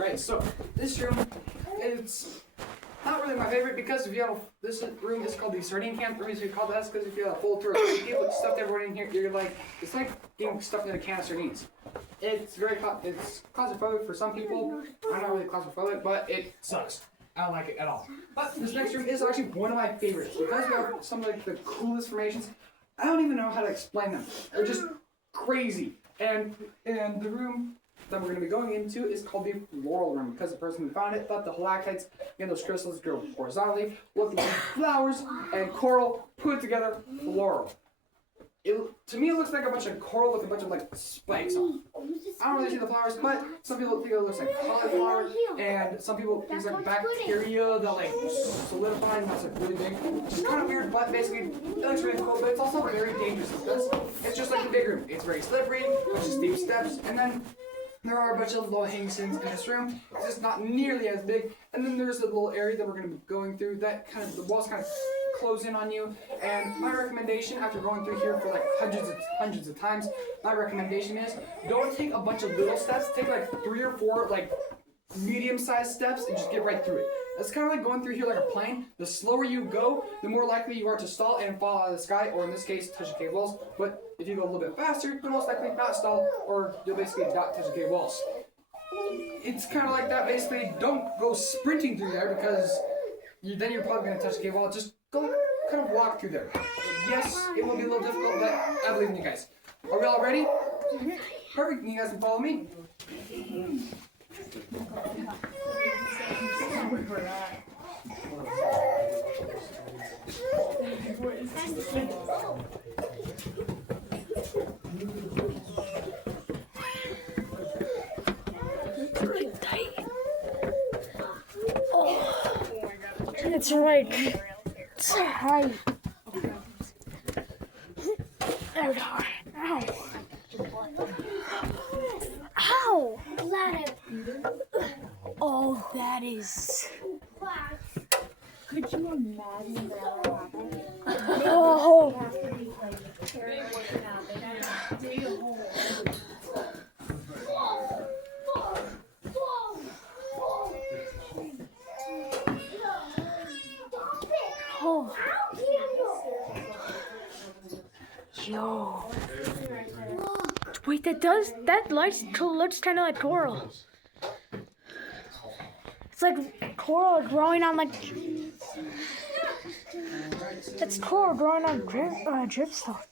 Alright, so this room, it's not really my favorite because if you have this room is called the sardine can. The reason we call that is because if you have a full tour of people stuffed everyone in here, you're like, it's like getting stuffed in a can of sardines. It's very it's claustrophobic for some people. I'm not really claustrophobic, but it sucks. I don't like it at all. But this next room is actually one of my favorites because we have some of like the coolest formations. I don't even know how to explain them. They're just crazy. And the room that we're going to be going into is called the floral room because the person who found it thought the halactites and those crystals grow horizontally, look like flowers and coral put together floral. To me, it looks like a bunch of coral with a bunch of like spikes on. I don't really see the flowers, but some people think it looks like cauliflower, and some people think it's like bacteria that like solidify and that's like really big. It's kind of weird, but basically it looks really cool. But it's also very dangerous because it's just like the big room. It's very slippery, bunch of steep steps, and then there are a bunch of low-hanging sins in this room. It's just not nearly as big. And then there's a little area that we're going to be going through that kind of, the walls kind of close in on you. And my recommendation after going through here for like hundreds of times, my recommendation is don't take a bunch of little steps. Take like 3 or 4 like medium-sized steps and just get right through it. It's kind of like going through here like a plane. The slower you go, the more likely you are to stall and fall out of the sky, or in this case, touch the cave walls. But if you go a little bit faster, you'll most likely not stall, or you'll basically not touch the cave walls. It's kind of like that, basically. Don't go sprinting through there because then you're probably going to touch the cave wall. Just go kind of walk through there. Yes, it will be a little difficult, but I believe in you guys. Are we all ready? Perfect. You guys can follow me. It's like tight. There we are. Ow. Ow. Oh, that is. Could you imagine that? Oh. Oh. Yo. Wait, that looks kind of like coral. It's like coral growing on like. It's coral growing on dripstone.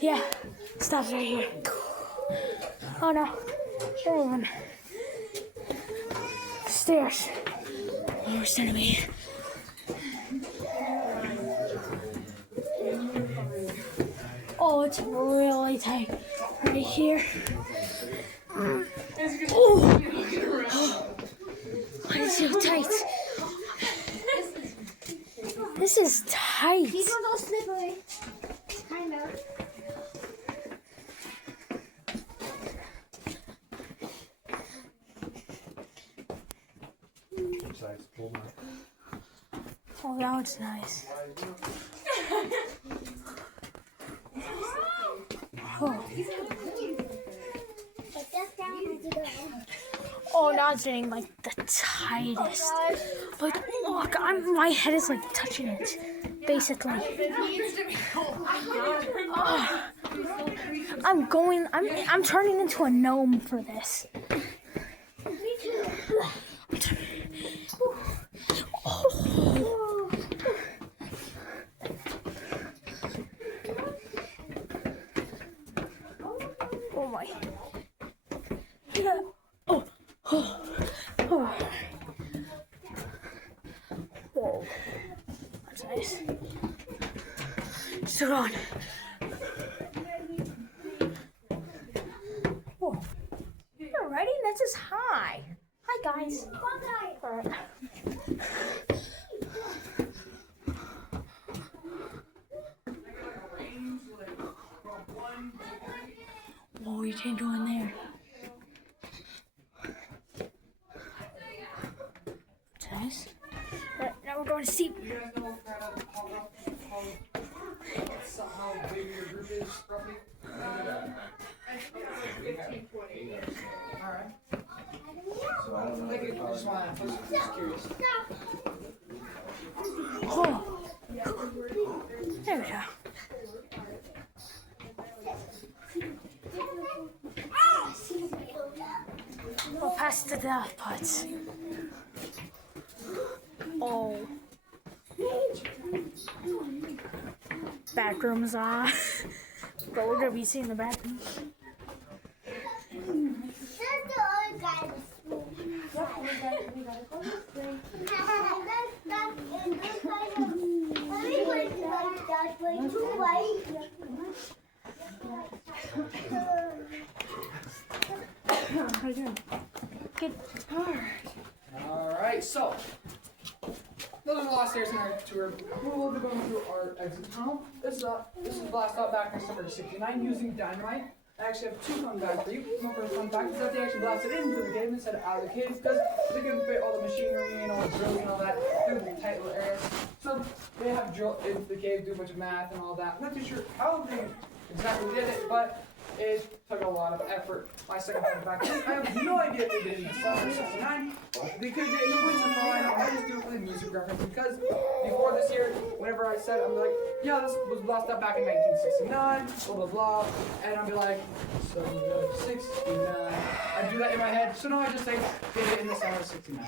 Yeah, stops right here. Oh no, they're moving. Stairs. Oh, it's gonna be. Oh, it's really tight right here. Oh, it's so tight. This is tight. These are those slippery. Kind of. Oh, that one's nice. Oh. Oh, now it's getting like the tightest. But look, my head is like touching it, basically. I'm turning into a gnome for this. Oh my. Yeah. Oh. Oh. Oh. Whoa. That's nice. Still on. Whoa. You're ready? This is high. Hi, guys. Alright. Whoa, you can't go in there. That's nice. Alright, now we're going to sleep. You guys know how big your group is, roughly? 15, 20. Alright. why I was just curious. Oh. There we go. We'll pass to the other parts. Oh. Bathrooms are. But we're gonna be seeing the bathrooms. How you doing? Good. Alright, so those are the last stairs in our tour. We will be going through our exit tunnel. This is the last stop back next number 69 using dynamite. I actually have 2 fun facts for you. My first fun fact is that they actually blasted into the cave instead of out of the cave because they couldn't fit all the machinery and all the drilling and all that through the tight little areas. So they have to drill into the cave, do a bunch of math and all that. I'm not too sure how they exactly did it, but it took a lot of effort. My second fun fact is I have no idea if they did it in the summer of 69. They could have did it in the winter for all I know. I just do it for the music reference because before this year, whenever I said, I'm like, yeah, this was blasted up back in 1969, blah, blah, blah. And I'll be like, so 69. I do that in my head. So now I just say, did it in the summer of 69.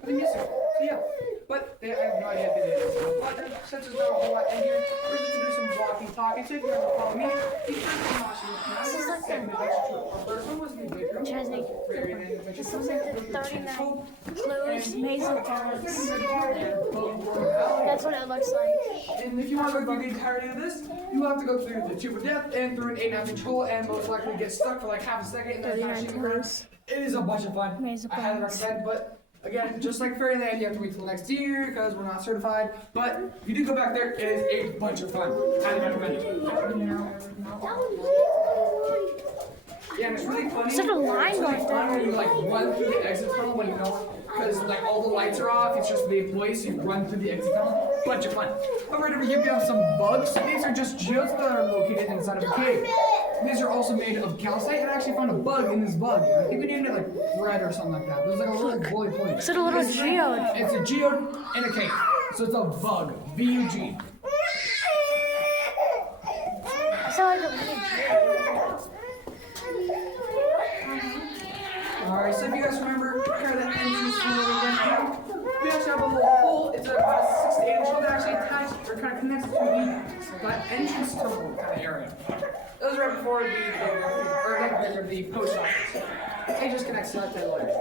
For the music. So yeah. But I have no idea if they did it. But since there's not a whole lot in here, we're just going to do some walking, talking. So if you want to follow me, you can come watching This is like our first one was the bedroom. Chesney. This looks like the 39 Clues Mason Terrace. That's what it looks like. And if you want to go through the entirety of this, you have to go through the tube of death and through an 8.5 inch hole and most likely get stuck for like half a second and then 39 not shooting around. Clues. It is a bunch of fun. Mason I highly Terrace. recommend, but again, just like Fairyland, you have to wait till next year because we're not certified. But if you do go back there, it is a bunch of fun. Highly recommend it. Yeah, and it's really funny. Is there a line It's really right fun there? when you like run through the exit tunnel when you know, because like all the lights are off. It's just the employees. So you run through the exit tunnel. Bunch of fun. But right over here we have some bugs. These are just geodes that are located inside of a cave. These are also made of calcite, and I actually found a bug in this bug. I think we named it like bread or something like that. There's like a little bully point. Is it a little geode? It's a geode in a cave. So it's a bug. B-U-G. I saw like a little geode. Alright, so if you guys remember, here the entrance to the restaurant, we actually have a little hole. It's about 6 to 8 inch hole that actually attached or kind of connects to the entrance tunnel kind of area. Those are right before the post office. It just connects to that little area.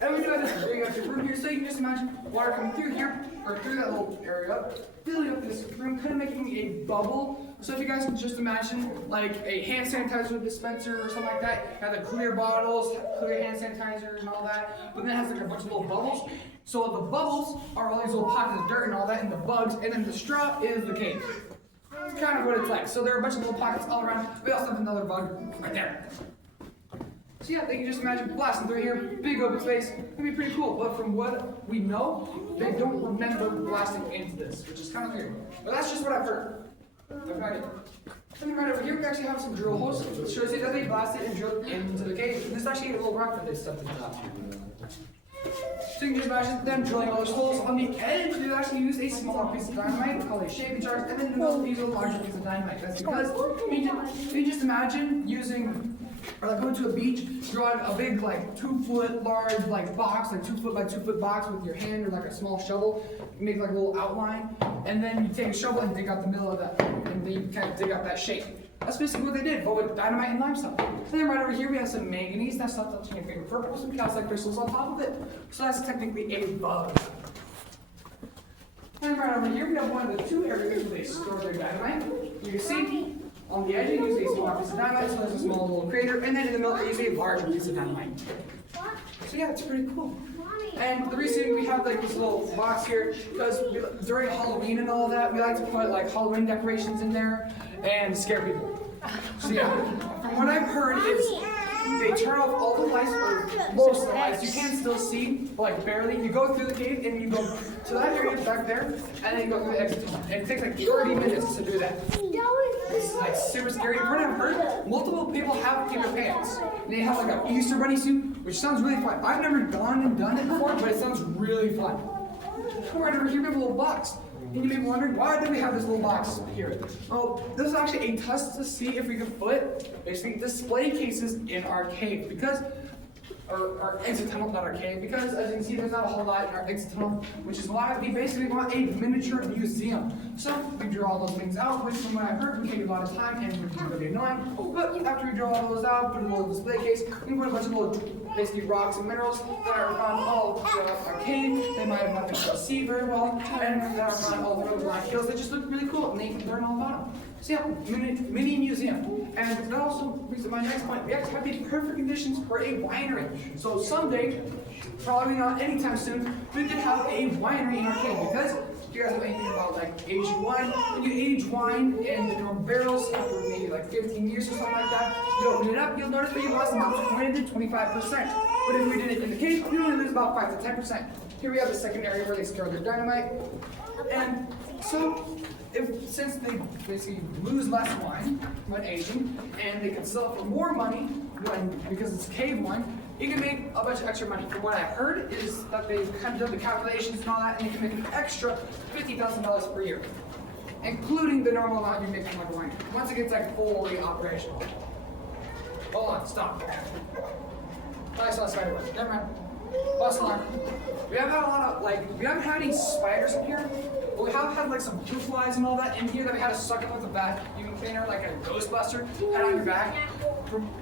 And we do have this big empty room here, so you can just imagine water coming through here, or through that little area, filling up this room, kind of making a bubble. So if you guys can just imagine like a hand sanitizer dispenser or something like that, have the clear bottles, clear hand sanitizer and all that, but then it has like a bunch of little bubbles. So the bubbles are all these little pockets of dirt and all that, and the bugs, and then the straw is the cave. It's kind of what it's like. So there are a bunch of little pockets all around. We also have another bug right there. So yeah, they can just imagine blasting through here, big open space. It'd be pretty cool. But from what we know, they don't remember blasting into this, which is kind of weird. But that's just what I've heard. I've no idea. Something right over here, we actually have some drill holes. It shows you that they blasted and drilled into the cave. And this is actually a little rock that they stuffed in the top. So you can just imagine them drilling all those holes. On the edge, they actually used a smaller piece of dynamite called a shaving charge, and then in the middle, use a larger piece of dynamite. That's because you just imagine using, or like going to a beach, drawing a big like 2 foot large like box, like 2 foot by 2 foot box with your hand or like a small shovel, make like a little outline, and then you take a shovel and dig out the middle of that, and then you kind of dig out that shape. That's basically what they did, but with dynamite and limestone. So then right over here we have some manganese, that's not touching your favorite purple, some calcite crystals on top of it. So that's technically a bug. And right over here we have one of the 2 areas where they store their dynamite. You can see on the edge they use a small piece of dynamite, so there's a small little crater, and then in the middle they use a larger piece of dynamite. So yeah, it's pretty cool. And the reason we have like this little box here, because during Halloween and all that, we like to put like Halloween decorations in there and scare people. So yeah, from what I've heard is they turn off all the lights, or most of the lights. You can still see, like barely. You go through the cave and you go to that area back there, and then you go through the exit tunnel. And it takes like 30 minutes to do that. It's like super scary. From what I've heard, multiple people have Peter Pans. And they have like an Easter bunny suit, which sounds really fun. I've never gone and done it before, but it sounds really fun. Right over here, we have a little box. And you may be wondering, why do we have this little box here? Oh, this is actually a test to see if we can put basically display cases in our cave because our exit tunnel, not our cave, because as you can see, there's not a whole lot in our exit tunnel, which is why we basically want a miniature museum. So we draw all those things out, which from what I've heard, would take a lot of time and would be really annoying. But after we draw all those out, put in a little display case, we can put a bunch of little basically rocks and minerals that are found all throughout our cave. They might have not been able to see very well, and that are found all throughout the black hills. They just look really cool, and they can learn all about them. So yeah, mini museum. And that also brings to my next point. We have to have the perfect conditions for a winery. So someday, probably not anytime soon, we could have a winery in our cave because if you guys know anything about like aged wine, when you age wine in the normal barrels after maybe like 15 years or something like that, you open it up, you'll notice that you lost about 20 to 25%. But if we did it in the cave, you only lose about 5 to 10%. Here we have the second area where they store their dynamite. And so, since they basically lose less wine when aging, and they can sell it for more money because it's cave wine, you can make a bunch of extra money. From what I've heard is that they've kind of done the calculations and all that, and you can make an extra $50,000 per year, including the normal amount you make from like wine. Once it gets like fully operational. Hold on, stop. I saw a spider web. Never mind. False alarm. We haven't had a lot of we haven't had any spiders in here, but we have had like some fruit flies and all that in here that we had to suck up with a vacuum cleaner, like a Ghostbuster, had on your back.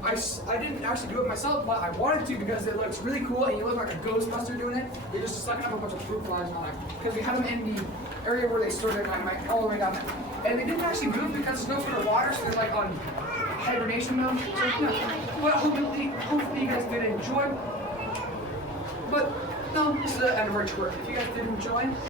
I didn't actually do it myself, but I wanted to because it looks really cool and you look like a Ghostbuster doing it. You're just sucking up a bunch of fruit flies and all that. Because we had them in the area where they stored their dynamite all the way down there. And they didn't actually move because there's no food or water, so they're like on hibernation mode. So, but hopefully you guys did enjoy. But no, this is the end of our tour. If you guys did enjoy,